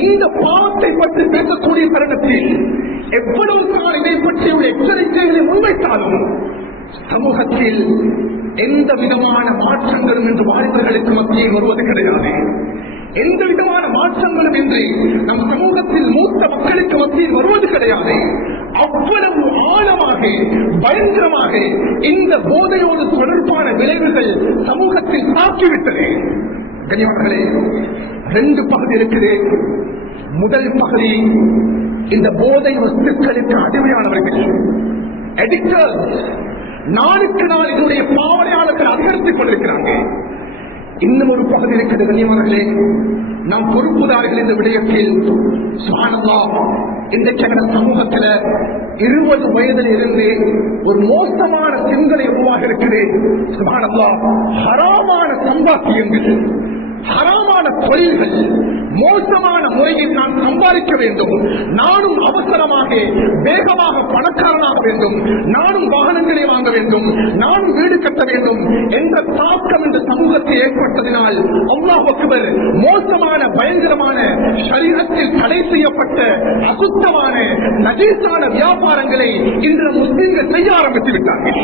இந்த பாவத்தை பற்றி பேசக்கூடிய தருணத்தில் எவ்வளவு காலம் இதை பற்றிய எச்சரிக்கைகளை முன்வைத்தாலும் சமூகத்தில் எந்த விதமான மாற்றங்களும் என்று வாழ்வர்களுக்கு மத்தியில் வருவது கிடையாது. எந்த விதமான மாற்றங்களும் இன்றி நம் சமூகத்தில் மூத்த மக்களுக்கு மத்தியில் வருவது கிடையாது. அவ்வளவு ஆழமாக பயங்கரமாக இந்த போதையோடு தொடர்பான விளைவுகள் சமூகத்தில் தாக்கிவிட்டது. கண்ணியமானவர்களே, 2 பகுதி இருக்குது. முதல் பகுதி இந்த போதை வஸ்துக்களுக்கு அடிமையானவர்கள், எடிக்டர்ஸ். நாளுக்கு நாள் இதனுடைய பாவனையாளர்கள் அதிகரித்துக் கொண்டிருக்கிறாங்க. இன்னும் ஒரு பகுதி இருக்கிறது. கண்ணியமானவர்களே, நாம் பொறுப்புதாரிகள் இந்த விடயத்தில் சுப்ஹானல்லாஹ், இன்றைக்கு சமூகத்தில் 20 வயதில் இருந்து ஒரு மோசமான சிந்தனை உருவாக இருக்குது. சுப்ஹானல்லாஹ், ஹராமான சம்பாத்தியங்கள், ஹராமான தொழில்கள், மோசமான முறையில் நான் சம்பாதிக்க வேண்டும், நானும் அவசரமாக வேகமாக பணக்காரனாக வேண்டும், நானும் வாகனங்களை வாங்க வேண்டும், நானும் வீடு கட்ட வேண்டும் என்ற தாக்கம் இந்த சமூகத்தில் ஏற்பட்டதினால் அல்லாஹ் அக்பர், மோசமான பயங்கரமான ஷரீஅத்தில் தடை செய்யப்பட்ட அசுத்தமான நஜீஸான வியாபாரங்களை இன்று முஸ்லிம்கள் செய்ய ஆரம்பித்து விட்டார்கள்.